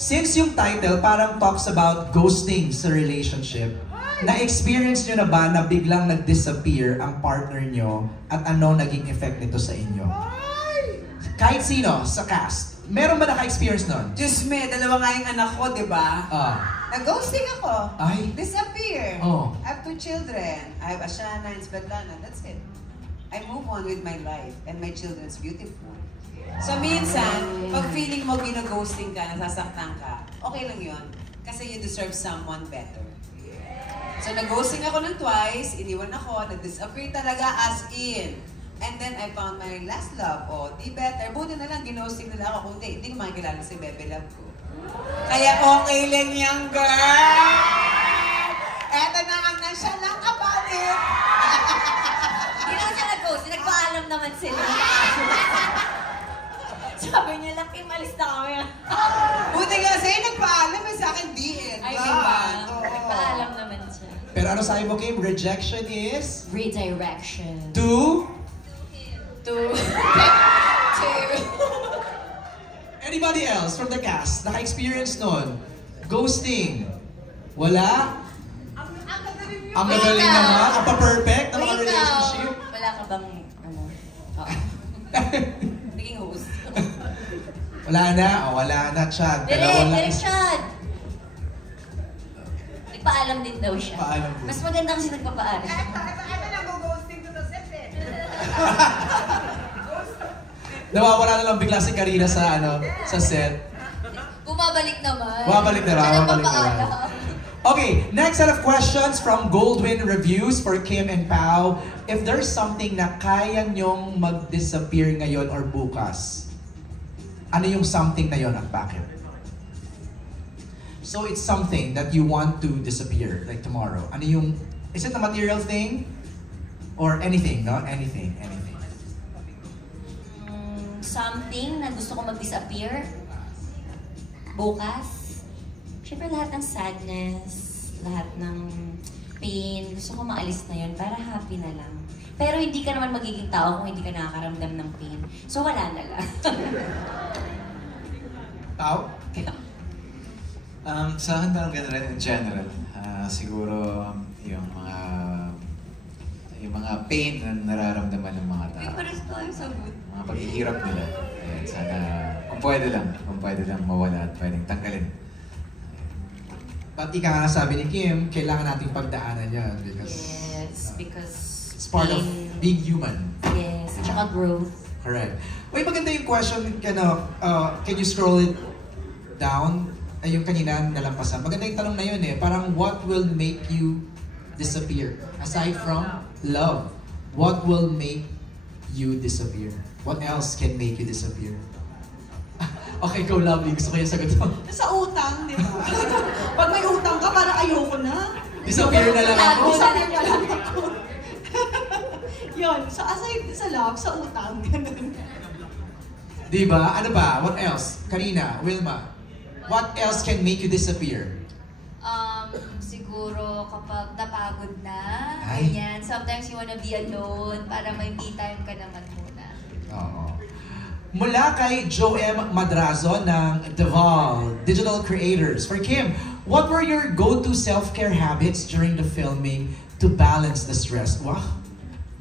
Since yung title parang talks about ghosting sa relationship, na-experience nyo na ba na biglang nag-disappear ang partner nyo at ano naging effect nito sa inyo? Kahit sino sa cast, meron ba naka-experience nun? Diyos me, dalawa nga yung anak ko, di ba? Nag-ghosting ako. Ay. Disappear. Oh. I have 2 children. I have Ashana and Svetlana. That's it. I move on with my life and my children's beautiful. So minsan, pag feeling mo gino-ghosting ka, nasasaktan ka, okay lang yun. Kasi you deserve someone better. So nag-ghosting ako ng twice, iniwan ako, nag-disappear talaga as in. And then I found my last love. O, di better. Buti na lang, gino-ghosting nila ako. Kung hindi ko makikilala si Bebe Love ko. Kaya okay lang yung girl! Eto na ang siya lang kapalit! Hindi naman siya nag-ghost, nagpaalam naman sila. Sabi niya lang, Kim, alis na kami. Buti nga sa'yo, nagpaalam sa akin, DN. Ay, di ba? Nagpaalam naman siya. Pero ano sabi mo, Kim? Rejection is? Redirection. To? To. Anybody else from the cast naka-experience nun? Ghosting? Wala? Ang gagaling naman? Ang pa-perfect na mga relationship? Wala ka bang, ano? Naging host. Wala na? O, wala na, Chad. Direk, Chad! Nagpaalam din daw siya. Paalam din. Mas maganda kasi nagpapaalam. Ito lang go-ghosting to the set eh. Nawawala na lang bigla si Karina sa sa set. Bumabalik naman. Bumabalik na Siya lang, bumabalik na lang. nagpapaalam. Okay, next set of questions from Goldwyn Reviews for Kim and Pao. If there's something na kaya nyong mag-disappear ngayon or bukas, ano yung something na yon at bakit? So it's something that you want to disappear, like tomorrow. Ano yung, is it a material thing? Or anything, no? Anything. Something na gusto ko mag-disappear bukas. Siyempre lahat ng sadness, lahat ng pain, gusto ko maalis na yun para happy na lang. Pero hindi ka naman magiging tao kung hindi ka nakakaramdam ng pain. So wala na lang. Pao? Sa akin parang gano'n rin in general. Siguro yung mga pain na nararamdaman ng mga tao. Mga paghihirap nila. Ayan, sana kung pwede lang mawala at pwedeng tanggalin. But ika nga sabi ni Kim, kailangan nating pagdaanan yan because because it's part of being human. Yes, at saka growth. Correct. Uy, maganda yung question, can you scroll it down? Ay, yung kanina nalampasan. Maganda yung tanong na yun eh. Parang what will make you disappear? Aside from love, what will make you disappear? What else can make you disappear? Okay, go lovely. Gusto ko yung sagot mo. Sa utang, di ba? Pag may utang ka, parang ayoko na. Disappear na lang ako. Disappear na lang ako. Yun. So aside sa love, sa utang, ganun. Diba? Ano ba? What else? Karina, Wilma, what else can make you disappear? Siguro kapag napagod na, Ay. ganyan. Sometimes you wanna be alone para may me time ka naman muna. Oo. Mula kay Joem Madrazo ng Deval Digital Creators. For Kim, what were your go-to self-care habits during the filming to balance the stress? Wow!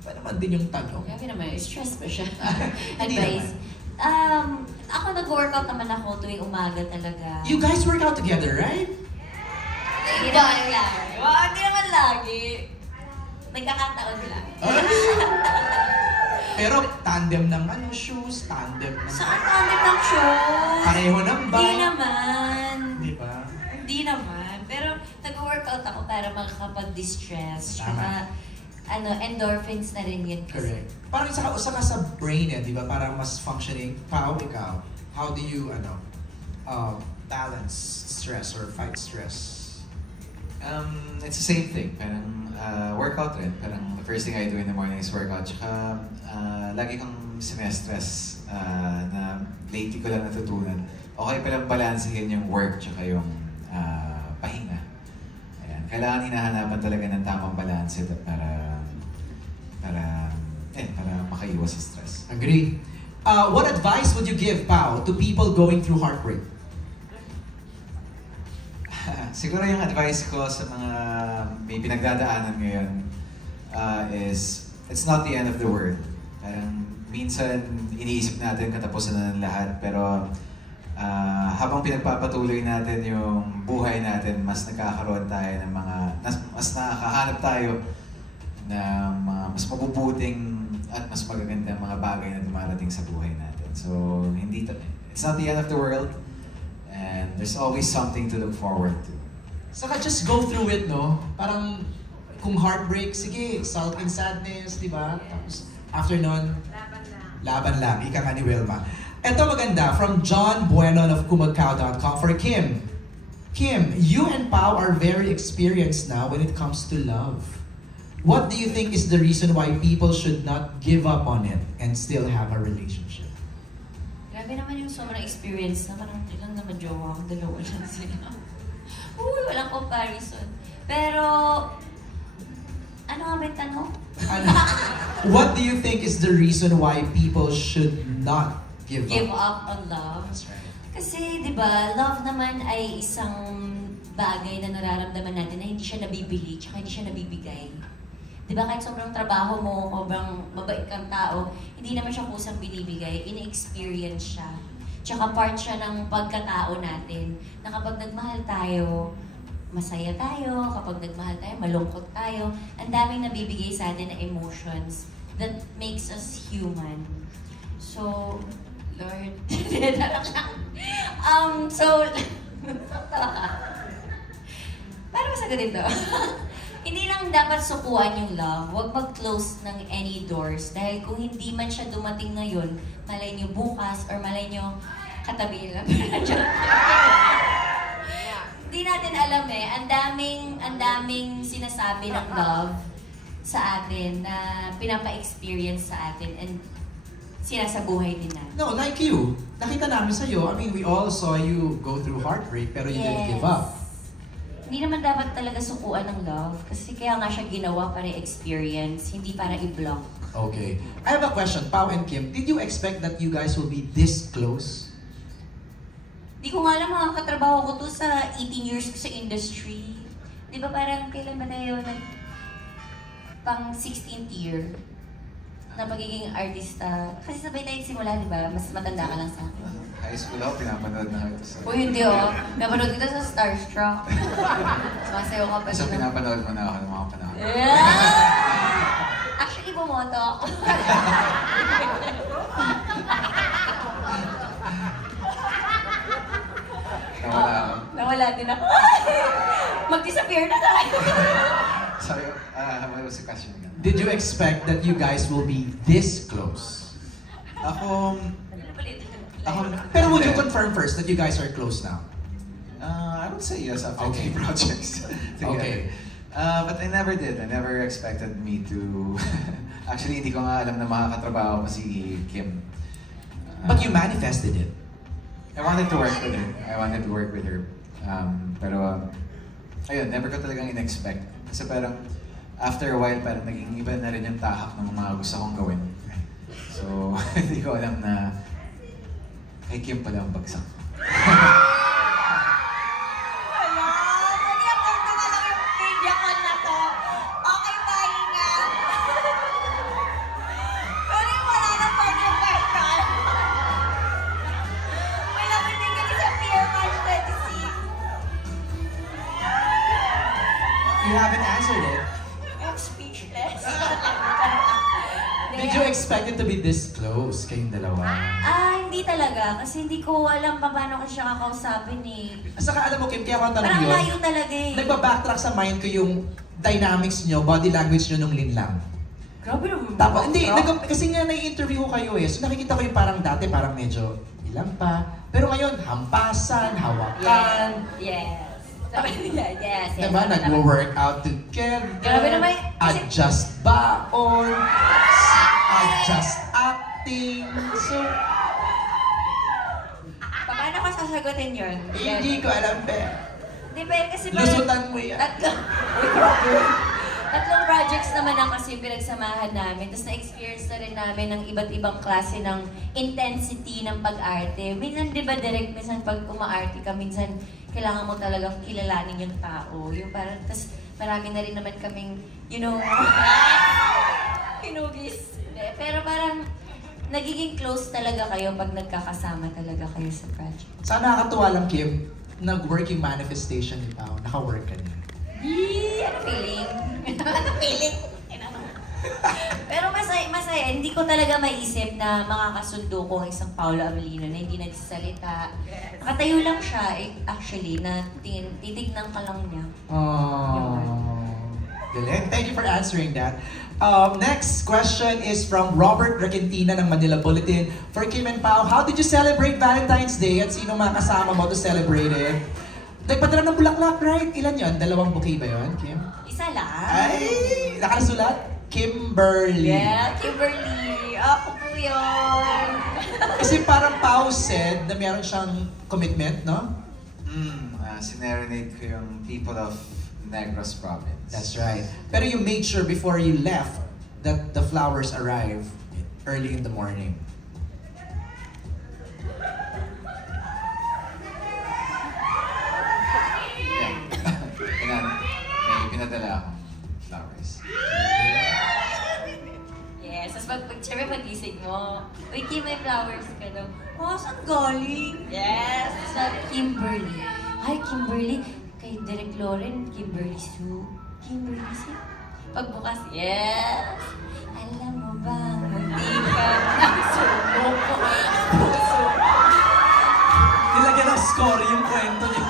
Ba naman din yung tanong? Grabe naman, stress ba siya? Hindi Advice. Ako nag-workout naman ako tuwing umaga talaga. You guys work out together, right? Hindi naman lagi. Hindi naman lagi. Nagkakataon lang. Pero tandem ng shoes, tandem ng... Saan tandem ng shows? Pareho ng bike. Hindi naman. Di ba? Hindi naman. Pero nag-workout ako para makakapag-distress. Tama. Tsaka, endorphins na rin yun. Correct. Parang isa ka sa brain di ba? Parang mas functioning. Pao, ikaw. How do you, balance stress or fight stress? It's the same thing. Parang workout rin. Parang the first thing I do in the morning is workout. Tsaka lagi kong sinestress na lately ko lang natutunan. Okay palang balansehin yung work tsaka yung pahinga. Ayan. Kailangan hinahanapan talaga ng tamang balance para makaiwas sa stress. Agree. What advice would you give, Pao, to people going through heartbreak? Siguro yung advice ko sa mga may pinagdadaanan ngayon is, it's not the end of the world. Parang minsan iniisip natin katapusan na ng lahat, pero habang pinagpapatuloy natin yung buhay natin, mas nagkakaroon tayo ng mas nakakahanap tayo ng mga mas mabubuting at mas magagandang mga bagay na dumarating sa buhay natin. So, it's not the end of the world, and there's always something to look forward to. Saka just go through it, no? Parang kung heartbreak, sige, salt and sadness, di ba? Tapos after nun, laban lang. Ika nga ni Wilma. Ito maganda, from John Buenon of kumagkao.com for Kim. Kim, you and Pao are very experienced now when it comes to love. What do you think is the reason why people should not give up on it and still have a relationship? Grabe naman yung sobrang experience na parang ilang naman jowa ko, dalawa lang sila. Uy, walang comparison. Pero, ano nga ba yung tanong? What do you think is the reason why people should not give up on love? That's right. Kasi, di ba, love naman ay isang bagay na nararamdaman natin na hindi siya nabibili, tsaka hindi siya nabibigay. Di ba, kahit sobrang trabaho mo, sobrang mabait kang tao, hindi naman siya kusang binibigay, in-experience siya. Tsaka part siya ng pagkatao natin, na kapag nagmahal tayo, masaya tayo, kapag nagmahal tayo, malungkot tayo. Ang daming nabibigay sa atin na emotions that makes us human. So, Lord, paano masagutin to? Hindi lang dapat sukuan yung love. Huwag mag-close ng any doors. Dahil kung hindi man siya dumating ngayon, malay nyo bukas or malay nyo katabi lang. Hindi natin alam eh. Ang daming sinasabi ng love sa atin na pinapa-experience sa atin and sinasabuhay din natin. No, like you. Nakita namin sa'yo. I mean, we all saw you go through heartbreak pero you didn't give up. Hindi naman dapat talaga sukuan ng love kasi kaya nga siya ginawa para experience, hindi para i-block. Okay. I have a question, Pao and Kim. Did you expect that you guys will be this close? Di ko nga alam, mga katrabaho ko to sa 18 years ko sa industry. Di ba parang kailan ba tayo pang 16th year na magiging artista? Kasi sabay tayo simula, di ba? Mas matanda ka lang sa akin. High school ako, pinapanood na ito sa... Uy, hindi oh. Napanood kita sa Starstruck. Sumasayaw ka pa So, din. pinapanood mo na ako ng mga panahon. Yeah! Actually, bumoto ako. Nawala din ako. Mag-disappear na tayo. Sorry, what was the question again? Did you expect that you guys will be this close? Pero would you confirm first that you guys are close now? I would say yes after Okay. 3 projects together. Okay. But I never did. I never expected me to... Actually, hindi ko nga alam na makakatrabaho ko si Kim. But you manifested it. I wanted to work with her. Pero, ayun, never ko talagang in-expect. Kasi parang, after a while, parang naging iba na rin yung tahak ng mga gusto kong gawin. So, hindi ko alam na kay Kim pala ang bagsak. Wala! Maniakan ko na lang yung media con na to. Okay, pahinga. Pero yung wala na pa yung question. May nabinig kami sa Fear March 26. You haven't answered it. I'm speechless. Did you expect it to be this close kayong dalawa? Hindi talaga. Kasi hindi ko alam pa paano ko siya kakausapin eh. Saka alam mo, Kim, kaya ako ang tanong Parang yun. layo talaga eh. Nagba-backtrack sa mind ko yung dynamics nyo, body language nyo nung linlang. Grabe naman. Tapos, hindi, kasi nga nai-interview ko kayo eh. So nakikita ko yung parang dati, parang medyo ilang pa. Pero ngayon, hampasan, hawakan. Yes. Yes. Diba? Nag-workout together. Grabe naman. Adjust baon. Adjust acting. So, Paano ko sasagutin yun? hindi ko alam, pe. Di ba kasi Lusutan mo yan. Uy, grabe. Tatlong projects naman ang kasi pinagsamahan namin. Tapos na-experience na rin namin ng iba't ibang klase ng intensity ng pag-arte. Minsan, di ba, direct, minsan pag umaarte ka, minsan kailangan mo talagang kilalanin yung tao. Yung parang, tapos marami na rin naman kaming, you know, pinugis. Pero parang, nagiging close talaga kayo pag nagkakasama talaga kayo sa project. Sana nakakatuwa lang, Kim, nag-working manifestation ni Pao. Naka-work ka niya. Yee! Ano feeling? Ano feeling? Pero masaya. Hindi ko talaga maisip na makakasundo ko ang isang Paolo Avellino na hindi nagsasalita. Nakatayo lang siya, actually, na titignan ka lang niya. Galing. Thank you for answering that. Next question is from Robert Requentina ng Manila Bulletin. For Kim and Pao, how did you celebrate Valentine's Day at sino mga kasama mo to celebrate it? Nagpadala ng bulaklak, right? Ilan yon? 2 bouquet ba yon, Kim? Isa lang. Ay! Nakalasulat? Kimberly. Yeah, Kimberly. Ako po yun. Kasi parang Pao said na meron siyang commitment, no? Sinerenade ko yung people of Negros Province. That's right. Pero you made sure before you left that the flowers arrive early in the morning. May pinadala akong flowers. Yes, tapos syempre pagising mo, uy, Kim, may flowers ka daw. Oh, saan galing? Yes! Sa Kimberly. Hi, Kimberly. Kay Derek Loren, Kimberly Sue. Kimberly Sue. Pagbukas, yes! Alam mo ba, hindi ka nagsubo ko. Puso. Nilagyan ng score yung kwento niya.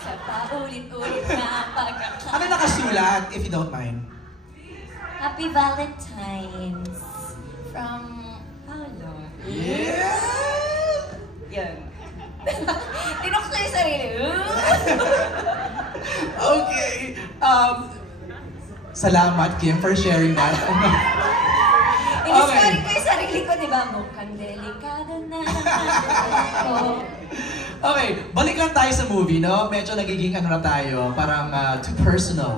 Sa paulit-ulit na pagkakataon. Ano nakasulat, if you don't mind? Happy Valentine's from Paolo. Yeah! Yan. Tinok ko yung sarili. Okay. Salamat, Kim, for sharing that. Iniscoring ko yung sarili ko, di ba? Mukhang delikado na ako. Okay, balik lang tayo sa movie, no? Medyo nagiging ano na tayo, parang too personal.